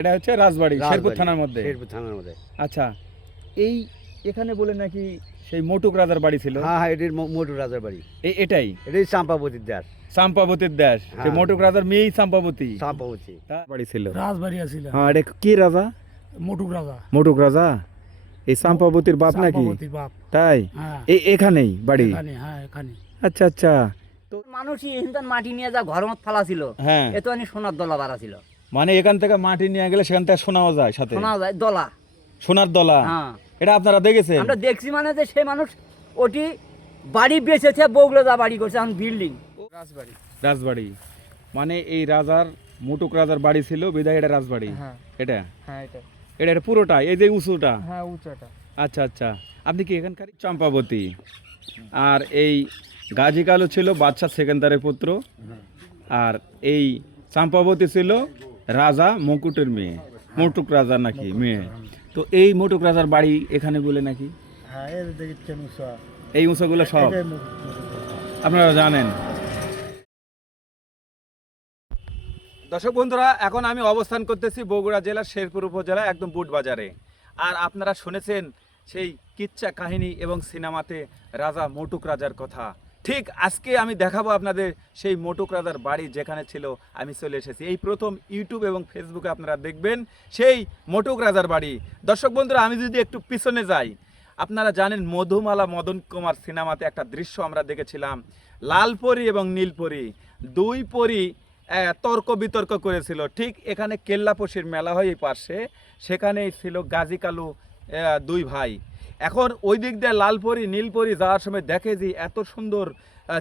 এটা হচ্ছে রাজবাড়ি শেরপুর থানার মধ্যে। শেরপুর থানার মধ্যে। আচ্ছা এই এখানে বলে নাকি সেই মোটুক রাজার বাড়ি ছিল? হ্যাঁ হ্যাঁ এটির ম- মোটু রাজার বাড়ি। এই এটাই? এটাই চাম্পাবতীর দাস। চাম্পাবতীর দেশ সে হ্যাঁ। মোটুক রাজার মেয়েই চাম্পাবতী। চাম্পাবতী। তার বাড়ি ছিল? রাজবাড়ি আছিল হ্যাঁ এটা কি রাজা? মোটুক রাজা। মোটুক রাজা? এই চাম্পাবতীর বাপ নাকি? চাম্পাবতীর বাপ। তাই? হ্যাঁ। এই এখানেই বাড়ি? এখানে হ্যাঁ এখানে। আচ্ছা আচ্ছা। মানুষই হিন্দান মাটি নিয়ে যা ঘর মত ফালা ছিল হ্যাঁ। এ তো আনি সোনার দলা বাড়া ছিল। মানে এখান থেকে মাটি নিয়ে গেলে সেখান থেকে শোনাও যায় সাথে। শোনা যায় দলা। সোনার দলা। হ্যাঁ। এটা আপনারা দেখেছেন? আমরা দেখছি মানে যে সে মানুষ ওটি বাড়ি বেঁচেছে বগুলো যা বাড়ি করছে এখন বিল্ডিং। রাজবাড়ি। রাজবাড়ি। মানে এই রাজার মুটুক রাজার বাড়ি ছিল বিদায় এটা রাজবাড়ি। হ্যাঁ। এটা? হ্যাঁ এটা। এটা এটা পুরোটা এই যে উঁচুটা? হ্যাঁ উঁচাটা। আচ্ছা আচ্ছা। আপনি কি এখানকার চম্পাবতী? আর এই গাজী কালু ছিল বাদশাহ সেকেন্দারের পুত্র। আর এই চম্পাবতী ছিল রাজা মুকুটের মেয়ে। মুটুক রাজা নাকি মেয়ে। তো এই মুটুক রাজার বাড়ি এখানে বলে নাকি? হ্যাঁ এই উঁচুগুলো সব? আপনারা জানেন। দর্শক বন্ধুরা এখন আমি অবস্থান করতেছি বগুড়া জেলার শেরপুর উপজেলা একদম বুট বাজারে আর আপনারা শুনেছেন সেই কিচ্ছা কাহিনী এবং সিনেমাতে রাজা মোটুক রাজার কথা। ঠিক আজকে আমি দেখাবো আপনাদের সেই মোটুক রাজার বাড়ি যেখানে ছিল, আমি চলে এসেছি। এই প্রথম ইউটিউব এবং ফেসবুকে আপনারা দেখবেন সেই মোটুক রাজার বাড়ি। দর্শক বন্ধুরা, আমি যদি একটু পিছনে যাই, আপনারা জানেন মধুমালা মদন কুমার সিনেমাতে একটা দৃশ্য আমরা দেখেছিলাম। লালপরি এবং নীলপরি দুই পরি তর্ক বিতর্ক করেছিল। ঠিক এখানে কেল্লাপসির মেলা হয় এই পাশে, সেখানেই ছিল গাজী কালু দুই ভাই। এখন ওই দিক দিয়ে লালপরি, নীলপরি যাওয়ার সময় দেখে যে এত সুন্দর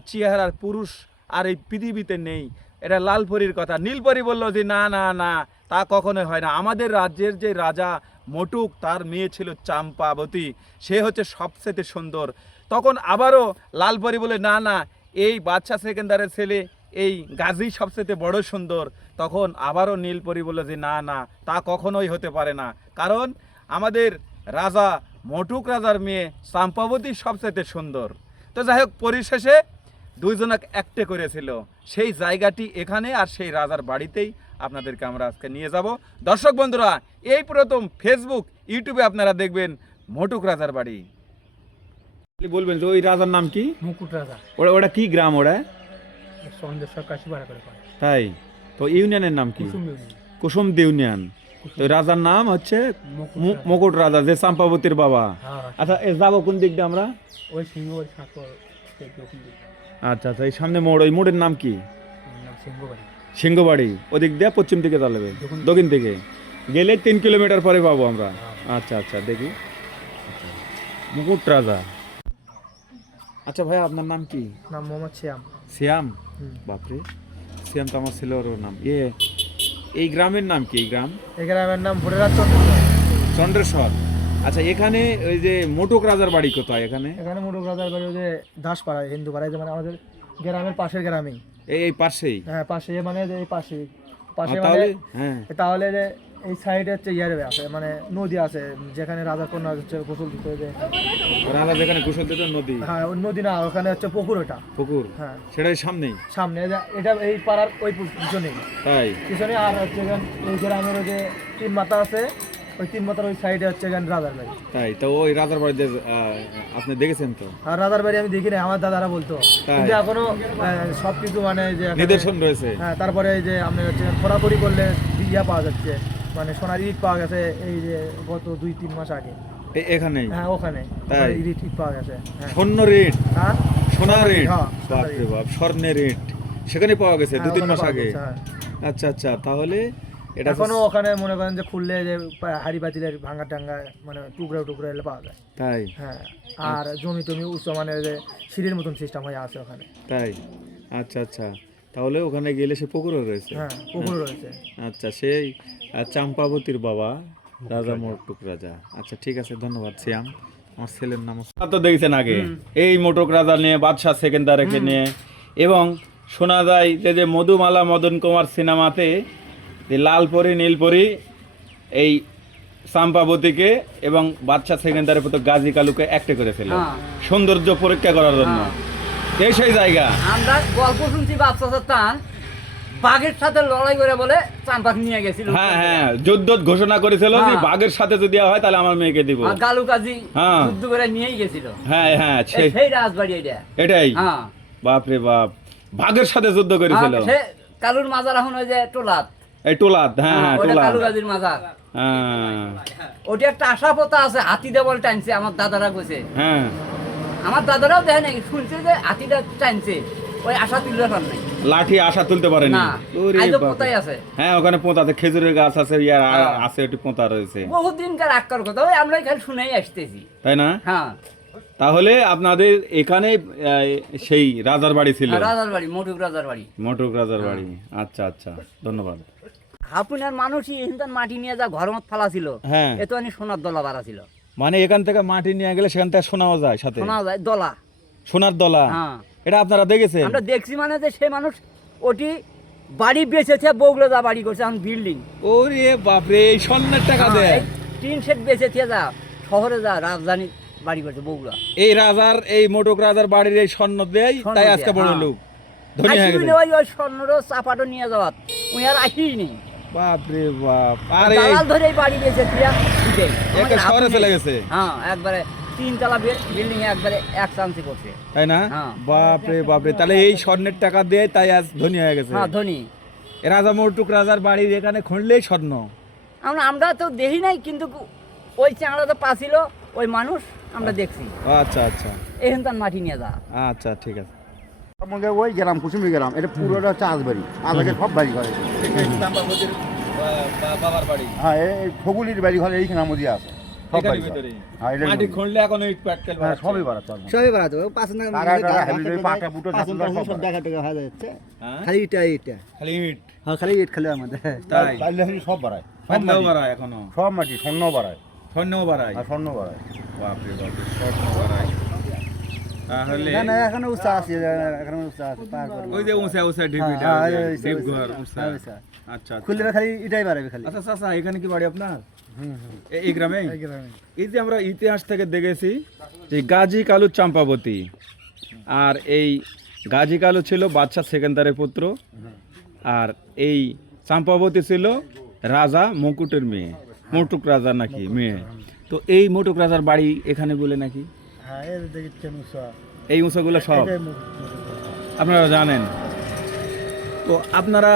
চেহারার পুরুষ আর এই পৃথিবীতে নেই। এটা লালপরির কথা। নীলপরি বলল যে, না না না, তা কখনোই হয় না। আমাদের রাজ্যের যে রাজা মটুক, তার মেয়ে ছিল চাম্পাবতী। সে হচ্ছে সবচেয়ে সুন্দর। তখন আবারও লালপরি বলে, না না, এই বাচ্চা সেকেন্দারের ছেলে, এই গাজী সবচেয়ে বড় সুন্দর। তখন আবারও নীলপরি বলল যে, না না, তা কখনোই হতে পারে না। কারণ আমাদের রাজা মটুক রাজার মেয়ে চাম্পাবতী সবচেয়ে সুন্দর। তো যাই হোক পরিশেষে দুইজনক একটে করেছিল। সেই জায়গাটি এখানে আর সেই রাজার বাড়িতেই আপনাদেরকে আমরা আজকে নিয়ে যাব। দর্শক বন্ধুরা এই প্রথম ফেসবুক ইউটিউবে আপনারা দেখবেন মটুক রাজার বাড়ি। বলবেন যে ওই রাজার নাম কি? মুকুট রাজা। ওটা ওটা কি গ্রাম করে। পায় তাই? তো ইউনিয়নের নাম কি? কুসুম ইউনিয়ন। কুসুমদি ইউনিয়ন। তো রাজার নাম হচ্ছে মুকুট রাজা। যে চাম্পাবতীর বাবা। হ্যাঁ। আচ্ছা এ যাব কোন দিক দিয়ে আমরা? ওই সিংহ। আচ্ছা আচ্ছা এই সামনে মোড় ওই মোড়ের নাম কি? সিংহবাড়ি। ওদিক দিয়ে পশ্চিম দিকে চালাবে দক্ষিণ- দক্ষিণ দিকে। গেলে তিন কিলোমিটার পরে পাবো আমরা। আচ্ছা আচ্ছা দেখি। মুকুট রাজা। আচ্ছা ভাই আপনার নাম কি? নাম মোহাম্মদ শ্যাম। শ্যাম? বাপরে শ্যাম তো আমার ছিল ওর নাম। ইয়ে এই গ্রামের নাম কি এই গ্রাম? এই গ্রামের নাম ভোরেরা চন্দ্র চন্দ্রেশ্বর আচ্ছা এখানে ওই যে মোটক রাজার বাড়ি কোথায় এখানে? এখানে মোটক রাজার বাড়ি ওই যে দাসপাড়া হিন্দু পাড়ায় মানে আমাদের গ্রামের পাশের গ্রামেই। এই এই পাশেই? হ্যাঁ পাশে মানে যে এই পাশে পাশে মানে হ্যাঁ। তাহলে যে এই সাইডে হচ্ছে ইয়ারে আছে মানে নদী আছে যেখানে রাজা কন্যা হচ্ছে গোসল দিতে যে রাজা যেখানে গোসল দিত নদী? হ্যাঁ ওই নদী না ওখানে হচ্ছে পুকুর ওটা। পুকুর? হ্যাঁ। সেটাই সামনেই? সামনে এটা এই পাড়ার ওই পু- পিছনেই তাই? পিছনে আর হচ্ছে এখান এই গ্রামের যে তিন মাথা আছে ওই তিন মাথার ওই সাইডে হচ্ছে এখানে রাজার বাড়ি। তাই তো ওই রাজার বাড়িতে আপনি দেখেছেন তো? আর রাজার বাড়ি আমি দেখি না আমার দাদারা বলতো। কিন্তু এখনও সবকিছু মানে যে নিদর্শন রয়েছে। হ্যাঁ তারপরে এই যে আপনি হচ্ছে খোরাখুরি করলে ইয়া পাওয়া যাচ্ছে। মানে সোনার ইট পাওয়া গেছে এই যে গত দুই তিন মাস আগে। এ- এখানেই? হ্যাঁ ওখানে। তাই? ইট ইট পাওয়া গেছে। হ্যাঁ। স্বর্ণ রেট হ্যাঁ? সোনা রেট হ্যাঁ, বাপরে বাপ স্বর্ণের রেট সেখানে পাওয়া গেছে দু হ্যাঁ, তিন মাস আগে? হ্যাঁ। আচ্ছা আচ্ছা তাহলে এটা এখনও ওখানে মনে করেন যে খুললে যে হাড়ি বাতিলের ভাঙা টাঙ্গা মানে টুকরা টুকরা এলে পাওয়া যায়। তাই? হ্যাঁ আর জমি টমি উচ্চ মানে যে সিঁড়ির মতন সিস্টেম হয়ে আছে ওখানে। তাই? আচ্ছা আচ্ছা। তাহলে ওখানে গেলে সে পুকুরও রয়েছে? হ্যাঁ পুকুর রয়েছে। আচ্ছা সেই চাম্পাবতীর বাবা রাজা মোটক রাজা। আচ্ছা ঠিক আছে ধন্যবাদ শ্যাম আমার ছেলের নাম তো দেখছেন আগে। এই মোটক রাজা নিয়ে বাদশাহ সেকেন্দারকে নিয়ে। এবং শোনা যায় যে যে মধুমালা মদন কুমার সিনেমাতে যে লালপরি নীলপরি এই চাম্পাবতীকে এবং বাদশাহ সেকেন্দারের প্রতি গাজী কালুকে একটে করেছিল হ্যাঁ। সৌন্দর্য পরীক্ষা করার জন্য। এই সেই জায়গা। আমরা গল্প শুনছি বাঘের সাথে লড়াই করে বলে চাম্পাক নিয়ে গেছিল। হ্যাঁ হ্যাঁ যুদ্ধ ঘোষণা করেছিল যে হ্যাঁ। বাঘের সাথে যদি হয় তাহলে আমার মেয়েকে দিব। আর গালু কাজী হ্যাঁ। যুদ্ধ করে নিয়েই গেছিল। হ্যাঁ হ্যাঁ সেই সেই রাজবাড়ি এটা। এটাই। হ্যাঁ। বাপ রে বাপ। বাঘের সাথে যুদ্ধ করেছিল। সে কালুর মাজার এখন ওই যে টোলাত। এই টোলাত হ্যাঁ হ্যাঁ টোলাত। কালু কাজীর মাজার। ওটা একটা আশা আছে হাতি দেবল টানছে আমার দাদারা কইছে। হ্যাঁ। আমার দাদারাও দেখে নাকি শুনছে যে হাতিটা টানছে। ওই আশা তুললে পার নাই। লাঠি আশা তুলতে পারেনি। পোতাই আছে। হ্যাঁ ওখানে খেজুরের গাছ আছে ইয়ার হ্যাঁ। আছে একটু পোঁতা রয়েছে। বহুত দিনকার আক্কার কথা ওই আমরা খালি শুনেই আসতেছি। তাই না? হ্যাঁ। তাহলে আপনাদের এখানে সেই রাজার বাড়ি ছিল? রাজার বাড়ি মটুক রাজার বাড়ি। মটক রাজার বাড়ি। আচ্ছা আচ্ছা ধন্যবাদ। হাপুনের মানুষই মাটি নিয়ে যা ঘর মত ফালা ছিল হ্যাঁ। এত সোনার দলা বাড়া ছিল। মানে এখান থেকে মাটি নিয়ে গেলে সেখান থেকে শোনাও যায় সাথে। শোনা যায় দলা। সোনার দলা। হ্যাঁ। এটা আপনারা দেখেছেন? আমরা দেখছি মানে যে সে মানুষ ওটি বাড়ি বেচেছে বগুলো যা বাড়ি করছে এখন বিল্ডিং। ওরে বাপরে এই স্বর্ণের টাকা দেয় টিন সেট বেচেছে যা শহরে যা রাজধানী বাড়ি করছে বগুলা এই রাজার এই মোটক রাজার বাড়ির এই স্বর্ণ দেয় তাই আজকে বড় হ্যাঁ। লোক। ধনী হয়ে গেছে। ওই স্বর্ণরও চাপাটো নিয়ে যাওয়াত উনি আর আসিই বাপরে বাপ। আরে দালাল ধরে এই বাড়ি বেচেছে একে শহরে চলে গেছে। হ্যাঁ একবারে তিনতলা বিল্ডিং একবারে এক চান্সে করছে। তাই না? হ্যাঁ। তাহলে এই স্বর্ণের টাকা দিয়ে তাই আজ ধনী হয়ে গেছে। হ্যাঁ ধনী। রাজা মৌটুক রাজার বাড়ির এখানে খুঁড়লেই স্বর্ণ। আমরা আমরা তো দেখি নাই কিন্তু ওই চাংড়া তো পাছিল ওই মানুষ আমরা দেখছি। আচ্ছা আচ্ছা। এখান তার মাটি নিয়ে যা। আচ্ছা ঠিক আছে। আমাকে ওই গ্রাম কুসুমি গ্রাম এটা পুরোটা চাষ বাড়ি। আমাকে সব বাড়ি ঘরে বাবার বাড়ি? হ্যাঁ এই ফগুলির বাড়ি ঘরে এইখানে মধ্যে আছে। সব বাড়ি হ্যাঁ, মাটি খুঁড়লে এখন ইট পাটকেল হ্যাঁ, সবই বাড়াচ্ছে আমার। সবই বাড়াতে হবে পাঁচ না টাকা টাকা হেলি দেবে, পাটা বুটো সব সব দেখা টাকা হয়ে যাচ্ছে। হ্যাঁ? খালি ইটা ইটা খালি ইট? হ্যাঁ খালি ইট খালি আমাদের। তাই? সব বাড়ায়। সব মাটি। বাড়ায় এখনও? সব মাটি স্বর্ণ বাড়ায়। আর স্বর্ণ বাড়ায়। বাপরে বাপরে স্বর্ণ বাড়ায়। তাহলে না না এখনও উৎসাহ আছে এখনও উৎসাহ আছে পার করব। ওই যে উঁচা উঁচা ঢিপ এটা ওই যে ওই যে ঢিপ উঁচা, ঘর উঁচা হ্যাঁ, আচ্ছা আচ্ছা। খুললে খালি ইটাই বাড়াবে খালি। আচ্ছা চাচা এখানে কি বাড়ি আপনার? এই গ্রামে? এই যে আমরা ইতিহাস থেকে দেখেছি যে গাজী কালু চাম্পাবতী আর এই গাজী কালু ছিল বাদশাহ সেকেন্দারের পুত্র আর এই চাম্পাবতী ছিল রাজা মুকুটের মেয়ে মুটুক রাজা নাকি মেয়ে। তো এই মুটুক রাজার বাড়ি এখানে বলে নাকি? হ্যাঁ এই উঁচাগুলো সব? আপনারা জানেন। তো আপনারা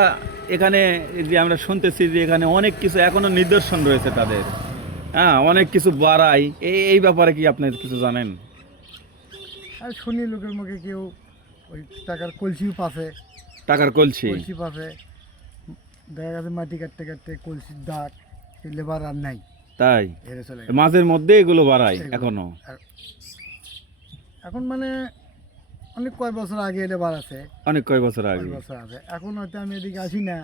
এখানে যে আমরা শুনতেছি যে এখানে অনেক কিছু এখনও নিদর্শন রয়েছে তাদের। হ্যাঁ অনেক কিছু বাড়াই। এই এই ব্যাপারে কি আপনি কিছু জানেন? আর শুনি লোকের মুখে কেউ ওই টাকার কলসিও পাশে টাকার কলছি কলসি পাশে দেখা গেছে মাটি কাটতে কাটতে কলসির দাগ লেবার আর নাই। তাই? মাঝের মধ্যে এগুলো বাড়াই এখনও? এখন মানে অনেক কয় বছর আগে লেবার আছে। অনেক কয় বছর আগে। বছর আছে। এখন হয়তো আমি এদিকে আসি না।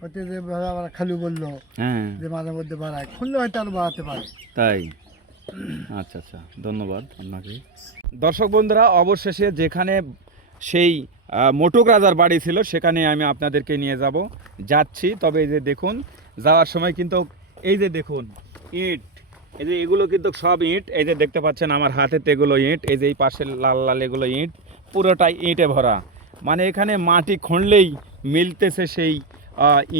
হয়তো যে আবার খালু বলল হ্যাঁ। যে মাঝে মধ্যে বাড়ায় খুললে হয়তো আরও বাড়াতে পারে। তাই? আচ্ছা আচ্ছা। ধন্যবাদ আপনাকে। দর্শক বন্ধুরা অবশেষে যেখানে সেই মোটক রাজার বাড়ি ছিল সেখানে আমি আপনাদেরকে নিয়ে যাব। যাচ্ছি। তবে এই যে দেখুন যাওয়ার সময় কিন্তু এই যে দেখুন ইট। এই যে এগুলো কিন্তু সব ইট, এই যে দেখতে পাচ্ছেন আমার হাতে এগুলো ইট, এই যে এই পাশে লাল লাল এগুলো ইট, পুরোটাই ইঁটে ভরা। মানে এখানে মাটি খুঁড়লেই মিলতেছে সেই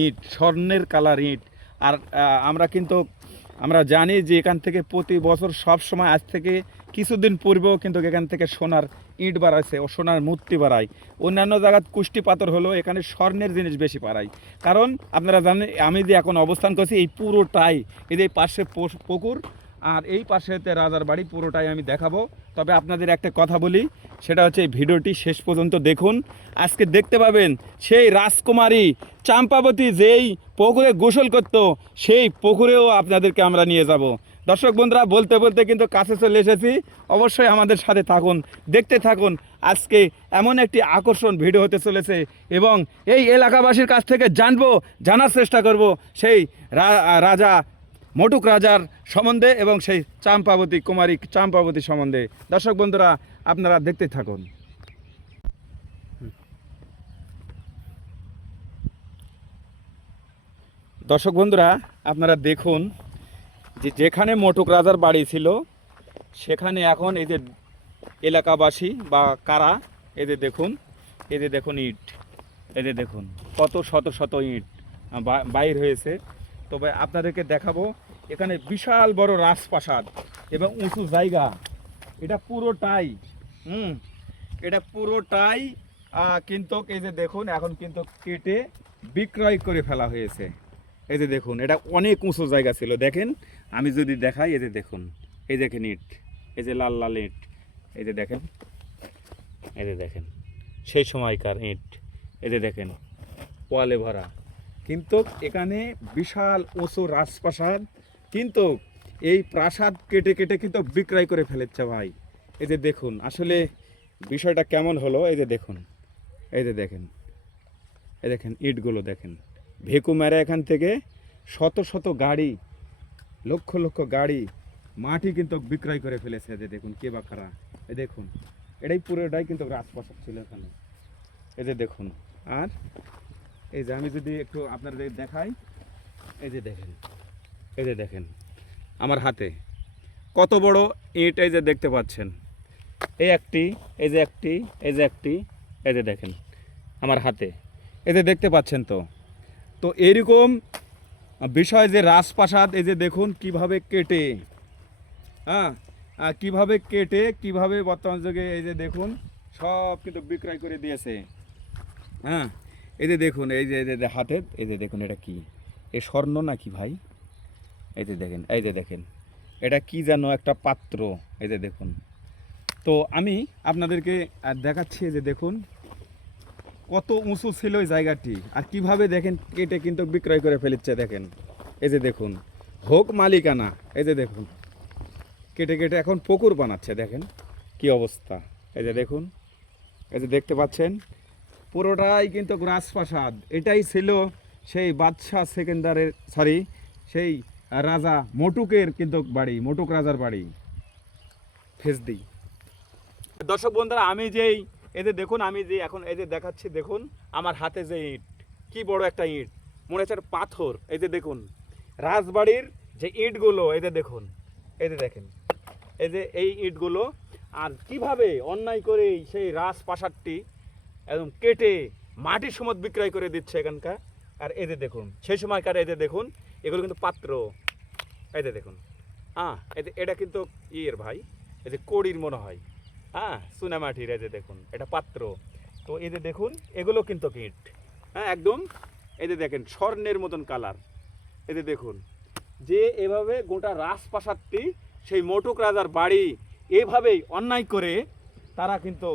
ইট, স্বর্ণের কালার ইট। আর আমরা কিন্তু আমরা জানি যে এখান থেকে প্রতি বছর সব সময় আজ থেকে কিছুদিন পূর্বেও কিন্তু এখান থেকে সোনার ইট বাড়াইছে ও সোনার মূর্তি বাড়ায়। অন্যান্য জায়গার কুষ্টি পাথর হলেও এখানে স্বর্ণের জিনিস বেশি বাড়ায়। কারণ আপনারা জানেন, আমি যে এখন অবস্থান করছি এই পুরোটাই, এই যে পাশে পুকুর আর এই পাশেতে রাজার বাড়ি পুরোটাই আমি দেখাবো। তবে আপনাদের একটা কথা বলি, সেটা হচ্ছে এই ভিডিওটি শেষ পর্যন্ত দেখুন। আজকে দেখতে পাবেন সেই রাজকুমারী চাম্পাবতী যেই পুকুরে গোসল করতো, সেই পুকুরেও আপনাদেরকে আমরা নিয়ে যাব। দর্শক বন্ধুরা, বলতে বলতে কিন্তু কাছে চলে এসেছি। অবশ্যই আমাদের সাথে থাকুন, দেখতে থাকুন। আজকে এমন একটি আকর্ষণ ভিডিও হতে চলেছে এবং এই এলাকাবাসীর কাছ থেকে জানব, জানার চেষ্টা করব সেই রাজা মটুক রাজার সম্বন্ধে এবং সেই চাম্পাবতী কুমারী চাম্পাবতী সম্বন্ধে। দর্শক বন্ধুরা, আপনারা দেখতে থাকুন। দর্শক বন্ধুরা, আপনারা দেখুন যে যেখানে মটুক রাজার বাড়ি ছিল, সেখানে এখন এই যে এলাকাবাসী বা কারা এদের দেখুন এদের দেখুন ইট যে দেখুন, কত শত শত ইট বাইর হয়েছে। তবে আপনাদেরকে দেখাবো এখানে বিশাল বড় রাজপ্রাসাদ এবং উঁচু জায়গা। এটা পুরোটাই, হুম, এটা পুরোটাই কিন্তু এই যে দেখুন, এখন কিন্তু কেটে বিক্রয় করে ফেলা হয়েছে। এই যে দেখুন, এটা অনেক উঁচু জায়গা ছিল। দেখেন, আমি যদি দেখাই, এই যে দেখুন, এই দেখেন ইট এই যে লাল লাল ইট এই যে দেখেন, এই যে দেখেন, সেই সময়কার ইট এই যে দেখেন ওয়ালে ভরা। কিন্তু এখানে বিশাল উঁচু রাজপ্রাসাদ কিন্তু এই প্রাসাদ কেটে কেটে কিন্তু বিক্রয় করে ফেলেছে ভাই। এই যে দেখুন, আসলে বিষয়টা কেমন হলো, এই যে দেখুন, এই যে দেখেন, এই দেখেন ইটগুলো দেখেন। ভেকু মেরে এখান থেকে শত শত গাড়ি, লক্ষ লক্ষ গাড়ি, মাটি কিন্তু বিক্রয় করে ফেলেছে। যে দেখুন, কে বা কারা? এই দেখুন, এটাই পুরোটাই কিন্তু রাজপ্রাসাদ ছিল এখানে। এই যে দেখুন, আর এই যে আমি যদি একটু আপনাদের দেখাই, এই যে দেখেন এই যে দেখেন আমার হাতে কত বড় ইট এই যে দেখতে পাচ্ছেন এই একটি এই যে একটি এই যে একটি এই যে দেখেন আমার হাতে এই যে দেখতে পাচ্ছেন তো তো এরকম বিষয় যে রাজপ্রাসাদ এই যে দেখুন কীভাবে কেটে হ্যাঁ কীভাবে কেটে কীভাবে বর্তমান যুগে এই যে দেখুন সব কিন্তু বিক্রয় করে দিয়েছে হ্যাঁ এই যে দেখুন এই যে এই যে হাতে এই যে দেখুন এটা কি এ স্বর্ণ নাকি ভাই এই যে দেখেন, এই যে দেখেন। এটা কি যেন একটা পাত্র, এই যে দেখুন। তো আমি আপনাদেরকে দেখাচ্ছি যে দেখুন, কত উঁচু ছিল ওই জায়গাটি আর কীভাবে দেখেন কেটে কিন্তু বিক্রয় করে ফেলেছে দেখেন। এই যে দেখুন, হোক মালিকানা, এই যে দেখুন। কেটে কেটে এখন পুকুর বানাচ্ছে দেখেন, কি অবস্থা। এই যে দেখুন, এই যে দেখতে পাচ্ছেন, পুরোটাই কিন্তু রাজপ্রাসাদ এটাই ছিল সেই বাদশাহ সেকেন্দারের সরি সেই রাজা মটুকের কিন্তু বাড়ি, মটুক রাজার বাড়ি, ফেসদি। দর্শক বন্ধুরা, আমি যেই যে দেখুন, আমি যে এখন এই যে দেখাচ্ছি, দেখুন, আমার হাতে যে ইট, কি বড় একটা ইট, মনে হচ্ছে পাথর, এই যে দেখুন, রাজবাড়ির যে ইটগুলো, এই যে দেখুন, এই যে দেখেন, এই যে এই ইটগুলো, আর কীভাবে অন্যায় করে সেই রাজপ্রাসাদটি একদম কেটে মাটির সমত বিক্রয় করে দিচ্ছে এখানকার, আর যে দেখুন, সেই সময়কার যে দেখুন এগুলো কিন্তু পাত্র। যে দেখুন। হ্যাঁ যে এটা কিন্তু ইয়ের ভাই, এই যে কড়ির মনে হয়। হ্যাঁ সুনামাটির, এই যে দেখুন, এটা পাত্র। তো এই যে দেখুন, এগুলো কিন্তু কিট। হ্যাঁ একদম। এই যে দেখেন, স্বর্ণের মতন কালার। এই যে দেখুন, যে এভাবে গোটা রাজপ্রাসাদটি, সেই মোটুক রাজার বাড়ি এভাবেই অন্যায় করে, তারা কিন্তু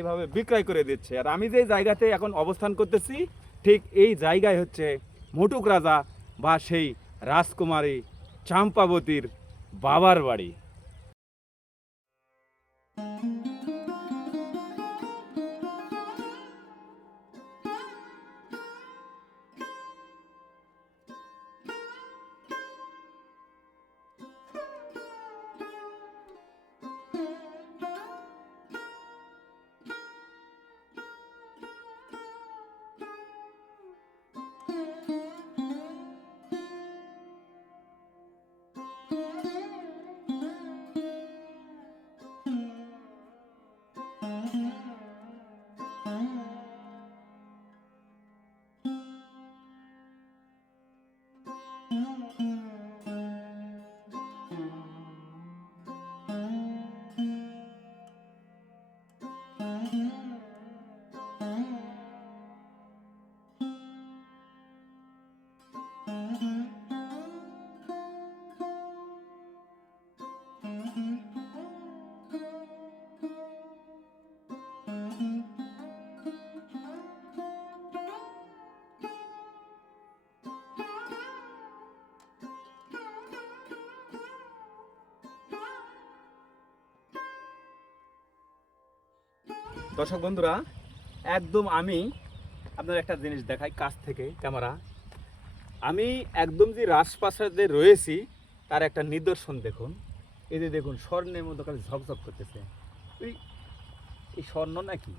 এভাবে বিক্রয় করে দিচ্ছে। আর আমি যে জায়গাতে এখন অবস্থান করতেছি, ঠিক এই জায়গায় হচ্ছে মোটুক রাজা বা সেই রাজকুমারী চাম্পাবতীর বাবার বাড়ি। দর্শক বন্ধুরা, একদম আমি আপনার একটা জিনিস দেখাই কাছ থেকে, ক্যামেরা। আমি একদম যে রাজপ্রাসাদে রয়েছি, তার একটা নিদর্শন দেখুন। এই যে দেখুন, স্বর্ণের মতো কাছে ঝকঝক করতেছে। এই এই স্বর্ণ নাকি?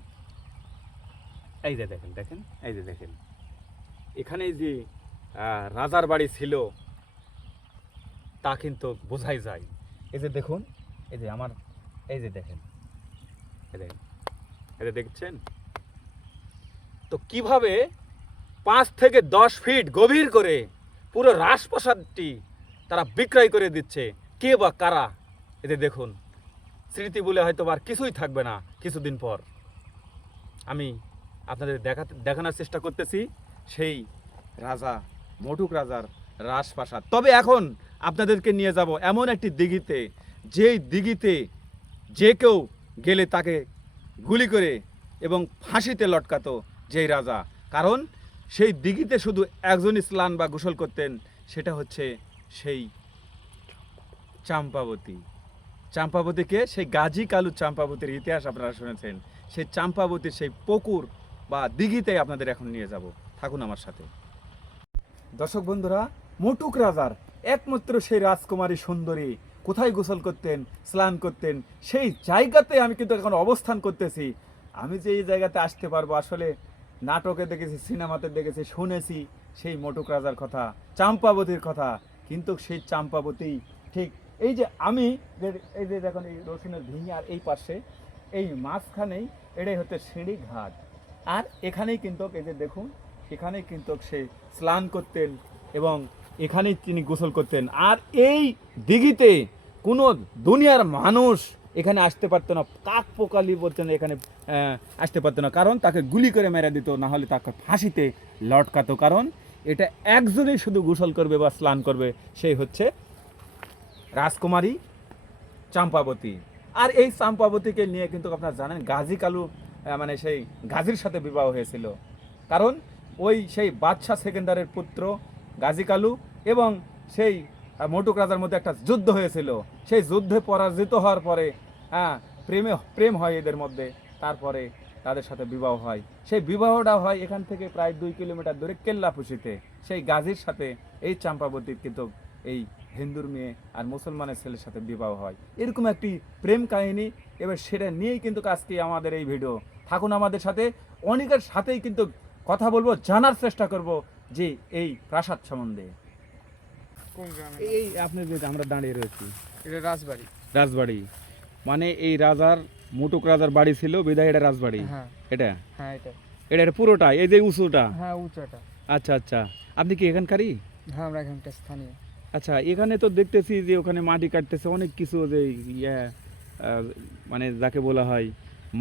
এই যে দেখেন দেখেন, এই যে দেখেন। এখানে যে রাজার বাড়ি ছিল, তা কিন্তু বোঝাই যায়। এই যে দেখুন, এই যে আমার, এই যে দেখেন দেখেন। এটা দেখছেন? তো কীভাবে পাঁচ থেকে দশ ফিট গভীর করে পুরো রাজপ্রাসাদটি তারা বিক্রয় করে দিচ্ছে? কে বা কারা? এতে দেখুন। স্মৃতি বলে হয়তো আর কিছুই থাকবে না কিছুদিন পর। আমি আপনাদের দেখাতে দেখানোর চেষ্টা করতেছি সেই রাজা, মটুক রাজার রাজপ্রাসাদ। তবে এখন আপনাদেরকে নিয়ে যাব এমন একটি দিঘিতে, যেই দিঘিতে যে কেউ গেলে তাকে গুলি করে এবং ফাঁসিতে লটকাতো যেই রাজা। কারণ সেই দিঘিতে শুধু একজনই স্নান বা গোসল করতেন, সেটা হচ্ছে সেই চাম্পাবতী। চাম্পাবতীকে সেই গাজী কালু চাম্পাবতীর ইতিহাস আপনারা শুনেছেন। সেই চাম্পাবতীর সেই পুকুর বা দিঘিতে আপনাদের এখন নিয়ে যাব। থাকুন আমার সাথে। দর্শক বন্ধুরা, মটুক রাজার একমাত্র সেই রাজকুমারী সুন্দরী কোথায় গোসল করতেন, স্নান করতেন, সেই জায়গাতে আমি কিন্তু এখন অবস্থান করতেছি। আমি যে এই জায়গাতে আসতে পারব, আসলে নাটকে দেখেছি, সিনেমাতে দেখেছি, শুনেছি সেই মটুক রাজার কথা, চাম্পাবতীর কথা। কিন্তু সেই চাম্পাবতী, ঠিক এই যে আমি এই যে দেখুন, এই রসুনের ভিঙে আর এই পাশে, এই মাঝখানেই এটাই হচ্ছে সিঁড়ি ঘাট। আর এখানেই কিন্তু এই যে দেখুন, এখানেই কিন্তু সে স্নান করতেন এবং এখানেই তিনি গোসল করতেন। আর এই দিঘিতে কোনো দুনিয়ার মানুষ এখানে আসতে পারতো না, কাক পোকালি বলতেন এখানে আসতে পারতো না। কারণ তাকে গুলি করে মেরে দিত, না হলে তাকে ফাঁসিতে লটকাতো। কারণ এটা একজনই শুধু গোসল করবে বা স্নান করবে, সেই হচ্ছে রাজকুমারী চাম্পাবতী। আর এই চাম্পাবতীকে নিয়ে কিন্তু আপনারা জানেন, গাজী কালু মানে সেই গাজীর সাথে বিবাহ হয়েছিল। কারণ ওই সেই বাদশাহ সেকেন্দারের পুত্র গাজী কালু এবং সেই মটুক রাজার মধ্যে একটা যুদ্ধ হয়েছিল। সেই যুদ্ধে পরাজিত হওয়ার পরে হ্যাঁ প্রেমে, প্রেম হয় এদের মধ্যে। তারপরে তাদের সাথে বিবাহ হয়। সেই বিবাহটা হয় এখান থেকে প্রায় দুই কিলোমিটার দূরে কেল্লাপুশিতে সেই গাজীর সাথে এই চাম্পাবতীর কিন্তু এই হিন্দুর মেয়ে আর মুসলমানের ছেলের সাথে বিবাহ হয়। এরকম একটি প্রেম কাহিনী। এবার সেটা নিয়েই কিন্তু আজকে আমাদের এই ভিডিও। থাকুন আমাদের সাথে। অনেকের সাথেই কিন্তু কথা বলব, জানার চেষ্টা করব। যে এই প্রাসাদ সম্বন্ধে। কোন গ্রামে? এই আপনি যে আমরা দাঁড়িয়ে রয়েছি। এটা রাজবাড়ি। রাজবাড়ি। মানে এই রাজার মুটুক রাজার বাড়ি ছিল বিদায় এটা রাজবাড়ি। হ্যাঁ। এটা? হ্যাঁ এটা। এটা এটা পুরোটা এই যে উঁচুটা? হ্যাঁ উঁচাটা। আচ্ছা আচ্ছা। আপনি কি এখানকারই? হ্যাঁ আমরা এখানটা স্থানীয়। আচ্ছা এখানে তো দেখতেছি যে ওখানে মাটি কাটতেছে অনেক কিছু যে ইয়ে মানে যাকে বলা হয়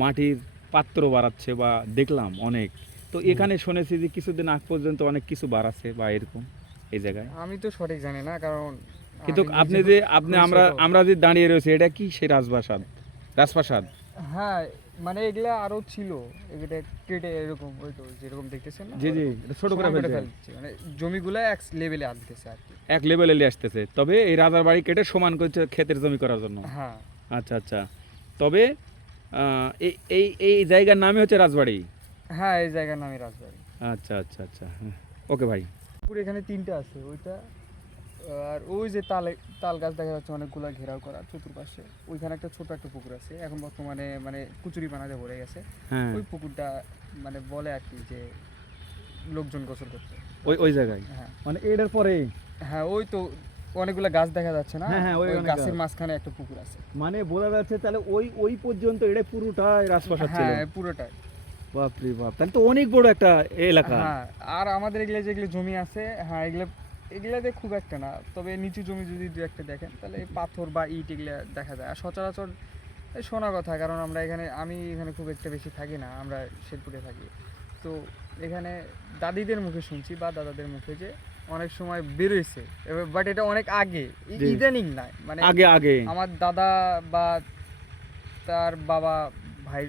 মাটির পাত্র বাড়াচ্ছে বা দেখলাম অনেক। তো এখানে শুনেছি যে কিছুদিন আগ পর্যন্ত অনেক কিছু বাড়াচ্ছে বা এরকম এই জায়গায়। আমি তো সঠিক জানি না কারণ কিন্তু আপনি যে আপনি আমরা আমরা যে দাঁড়িয়ে রয়েছি এটা কি সেই রাজপ্রাসাদ? রাজপ্রাসাদ? হ্যাঁ মানে এগুলা আরও ছিল এগুলা কেটে এরকম ওই তো যেরকম দেখতেছেন না? জি জি ছোট করে ফেলছে। মানে জমিগুলা এক লেভেলে আনতেছে আর কি। এক লেভেলে নিয়ে আসতেছে। তবে এই রাজার বাড়ি কেটে সমান করছে ক্ষেতের জমি করার জন্য। হ্যাঁ। আচ্ছা আচ্ছা। তবে এই এই এই জায়গার নামই হচ্ছে রাজবাড়ি। হ্যাঁ এই জায়গার নামই রাজবাড়ি। আচ্ছা আচ্ছা আচ্ছা। ওকে ভাই। পুকুর এখানে তিনটা আছে ওইটা আর ওই যে তাল তাল গাছ দেখা যাচ্ছে অনেকগুলা ঘেরাও করা চতুর্পাশে। ওইখানে একটা ছোট একটা পুকুর আছে এখন বর্তমানে মানে কুচুরি বানাতে ভরে গেছে। হ্যাঁ। ওই পুকুরটা মানে বলে আর কি যে লোকজন গোসল করতে। ওই ওই জায়গায়? হ্যাঁ। মানে এটার পরে হ্যাঁ ওই তো অনেকগুলা গাছ দেখা যাচ্ছে না? হ্যাঁ, হ্যাঁ, ওই গাছের মাঝখানে একটা পুকুর আছে। মানে বোঝা যাচ্ছে তাহলে ওই ওই পর্যন্ত এটা পুরোটাই রাজপ্রাসাদ হ্যাঁ পুরোটাই। বাপ রে বাপ তাহলে তো অনেক বড় একটা এলাকা। হ্যাঁ আর আমাদের এগুলো যেগুলো জমি আছে হ্যাঁ এগুলো এগুলাতে খুব একটা না। তবে নিচু জমি যদি দু একটা দেখেন তাহলে পাথর বা ইট এগুলো দেখা যায়। আর সচরাচর শোনা কথা কারণ আমরা এখানে আমি এখানে খুব একটা বেশি থাকি না আমরা শেরপুরে থাকি। তো এখানে দাদিদের মুখে শুনছি বা দাদাদের মুখে যে অনেক সময় বেরোইছে। বাট এটা অনেক আগে ইদানিং নাই মানে আগে আগে। আমার দাদা বা তার বাবা ভাই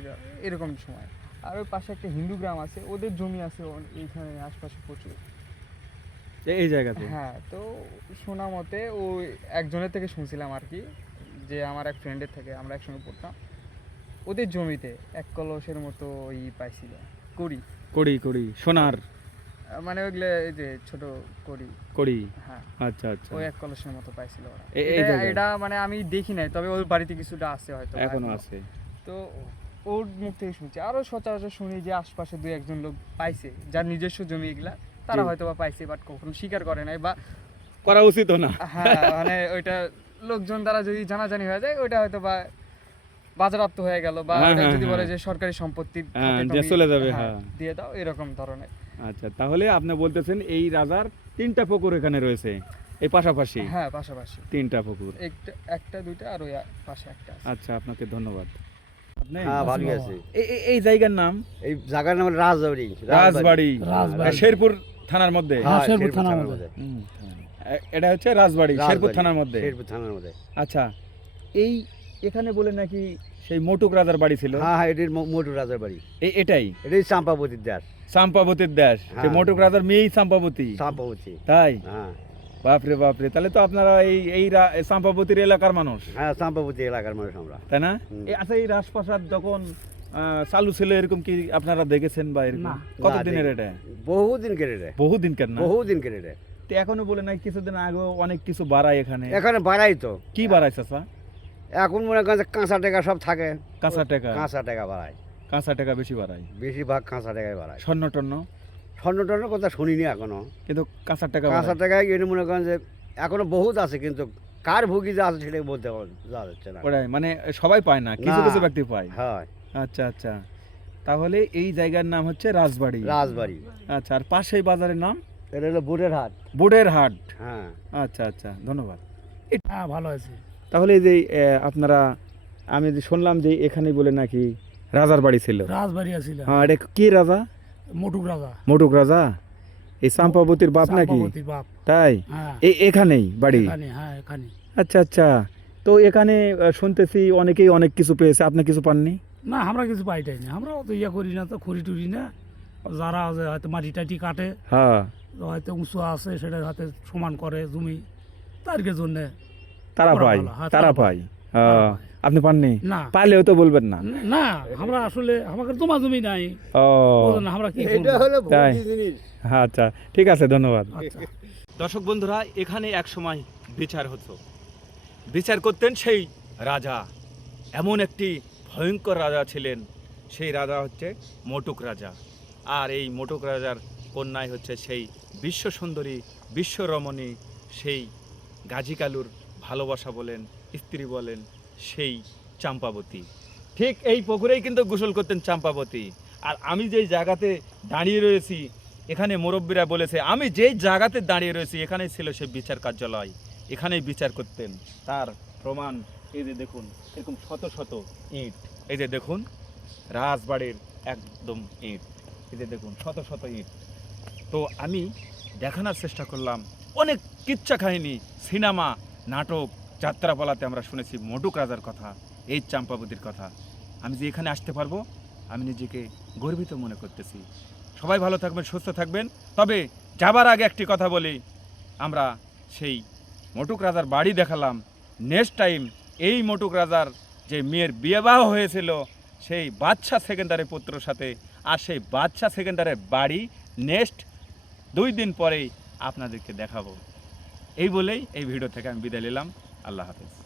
এরকম সময়। আর ওই পাশে একটা হিন্দু গ্রাম আছে ওদের জমি আছে এইখানে আশপাশে প্রচুর। এই জায়গাতে? হ্যাঁ তো শোনা মতে ওই একজনের থেকে শুনছিলাম আর কি যে আমার এক ফ্রেন্ডের থেকে আমরা একসঙ্গে পড়তাম ওদের জমিতে এক কলসের মতো ই পাইছিল করি করি করি সোনার। মানে ওইগুলো এই যে ছোট করি করি হ্যাঁ। আচ্ছা আচ্ছা। ওই এক কলসের মতো পাইছিল ওরা। এটা- মানে আমি দেখি নাই তবে ওর বাড়িতে কিছুটা আছে হয়তো এখনও। আছে। তো ওর মুখ থেকে শুনছি। আরও সচরাচর শুনি যে আশপাশে দুই একজন লোক পাইছে যার নিজস্ব জমি এগুলা তারা হয়তো বা পাইছে বাট কখনো স্বীকার করে নাই বা করা উচিত না। হ্যাঁ মানে ওইটা লোকজন দ্বারা যদি জানাজানি হয়ে যায় ওইটা হয়তো বা বাজারাপ্ত হয়ে গেল বা হ্যাঁ, হ্যাঁ, যদি বলে হ্যাঁ। যে সরকারি সম্পত্তি চলে যাবে। দিয়ে দাও এরকম ধরনের। আচ্ছা তাহলে আপনি বলতেছেন এই রাজার তিনটা পুকুর এখানে রয়েছে এই পাশাপাশি? হ্যাঁ পাশাপাশি। তিনটা পুকুর। একটা একটা দুইটা আর ওই পাশে একটা আচ্ছা আপনাকে ধন্যবাদ। হ্যাঁ আছে। এই- জায়গার নাম? এই জায়গার নাম রাজবাড়ি রাজবাড়ি। শেরপুর থানার মধ্যে? হ্যাঁ, শেরপুর শেরপুর থানার মধ্যে। এটা হচ্ছে রাজবাড়ি শেরপুর থানার মধ্যে? শেরপুর থানার মধ্যে। আচ্ছা এই এখানে বলে নাকি সেই মোটুক রাজার বাড়ি ছিল? হ্যাঁ হ্যাঁ এটির ম- মোটু রাজার বাড়ি। এই এটাই? এটাই চাম্পাবতীর দাস চাম্পাবতীর দেশ। সে হ্যাঁ। মোটুক রাজার মেয়েই চাম্পাবতী। চাম্পাবতী। তাই? হ্যাঁ। বাপরে বাপরে। তাহলে তো আপনারা এই এই রা- এলাকার মানুষ। হ্যাঁ চাম্পাবতী এলাকার মানুষ আমরা। তাই না? এই আচ্ছা এই রাজপ্রাসাদ যখন চালু ছিল এরকম কি আপনারা দেখেছেন বা এরকম। কতদিনের এটা? বহুদিন কেটে রে বহুদিন কেন না? বহুদিন কেটে রে তো এখনও বলে নাই কিছুদিন আগে অনেক কিছু বাড়ায় এখানে। এখানে বাড়াই তো। কি বাড়ায় চাচা? এখন মনে করেন যে কাঁচা টাকা সব থাকে। কাঁচা টাকা? কাঁচা টাকা বাড়ায়। কাঁচা টাকা বেশি বাড়ায়? বেশিরভাগ কাঁচা টাকায় বাড়ায়। স্বর্ণ টন্ন স্বর্ণ টর্ণের কথা শুনিনি এখনও। কিন্তু কাঁচা টাকা কাঁচা বাড়ায়। টাকায় এনে মনে করেন যে এখনও বহুত আছে কিন্তু কার ভুগি যা আছে সেটা বলতে পার- যাওয়া যাচ্ছে না। ওটাই মানে সবাই পায় না কিছু কিছু ব্যক্তি পায়। হয়। আচ্ছা আচ্ছা। তাহলে এই জায়গার নাম হচ্ছে রাজবাড়ি। রাজবাড়ি। আচ্ছা আর পাশেই বাজারের নাম? এটা হলো বুটের হাট। বুডের হাট। হ্যাঁ। আচ্ছা আচ্ছা ধন্যবাদ। হ্যাঁ ভালো আছে। তাহলে এই যে আপনারা আমি যে শুনলাম যে এখানে বলে নাকি রাজার বাড়ি ছিল। রাজবাড়ি আছিল হ্যাঁ এটা কি রাজা? মোটুক রাজা। মোটুক রাজা? এই চাম্পাবতীর বাপ নাকি? চাম্পাবতীর বাপ। তাই? হ্যাঁ। এখানেই বাড়ি? এখানে হ্যাঁ এখানে। আচ্ছা আচ্ছা। তো এখানে আহ, শুনতেছি অনেকেই অনেক কিছু পেয়েছে। আপনি কিছু পাননি? না আমরা কিছু পাইটাই না। আমরা অত ইয়া করি না তো খড়ি টুরি না। যারা আছে হয়তো মাটি টাটি কাটে। হ্যাঁ। হয়তো উঁচু আছে সেটা হাতে সমান করে জমি। তার জন্য তারা ভালো, হ্যাঁ, তারা তারা পায়। হ্যাঁ। আপনি পাননি? না। পাইলেও তো বলবেন না। না আমরা আসলে আমাদের জমা জমি নাই। ও। আমরা কি এটা হলো তাই। জিনিস। আচ্ছা ঠিক আছে ধন্যবাদ। আচ্ছা। দর্শক বন্ধুরা এখানে এক সময় বিচার হতো। বিচার করতেন সেই রাজা। এমন একটি ভয়ঙ্কর রাজা ছিলেন। সেই রাজা হচ্ছে মোটুক রাজা। আর এই মোটুক রাজার কন্যাই হচ্ছে সেই বিশ্ব সুন্দরী বিশ্ব রমণী সেই গাজী কালুর ভালোবাসা বলেন স্ত্রী বলেন সেই চাম্পাবতী। ঠিক এই পুকুরেই কিন্তু গোসল করতেন চাম্পাবতী। আর আমি যেই জায়গাতে দাঁড়িয়ে রয়েছি, এখানে মুরব্বীরা বলেছে, আমি যেই জায়গাতে দাঁড়িয়ে রয়েছি, এখানেই ছিল সে বিচার কার্যালয়। এখানেই বিচার করতেন। তার প্রমাণ, এই যে দেখুন, এরকম শত শত ইট। এই যে দেখুন, রাজবাড়ির একদম ইট। এই যে দেখুন, শত শত ইট। তো আমি দেখানোর চেষ্টা করলাম। অনেক কিচ্ছা কাহিনী সিনেমা, নাটক যাত্রাপালাতে আমরা শুনেছি মটুক রাজার কথা, এই চাম্পাবতীর কথা। আমি যে এখানে আসতে পারব, আমি নিজেকে গর্বিত মনে করতেছি। সবাই ভালো থাকবেন, সুস্থ থাকবেন। তবে যাবার আগে একটি কথা বলি, আমরা সেই মটুক রাজার বাড়ি দেখালাম। নেক্সট টাইম এই মটুক রাজার যে মেয়ের বিবাহ হয়েছিল, সেই বাদশা সেকেন্দারের পুত্রর সাথে আর সেই বাদশা সেকেন্ডারের বাড়ি নেক্সট দুই দিন পরেই আপনাদেরকে দেখাবো। এই বলেই এই ভিডিও থেকে আমি বিদায় নিলাম। আল্লাহ হাফেজ।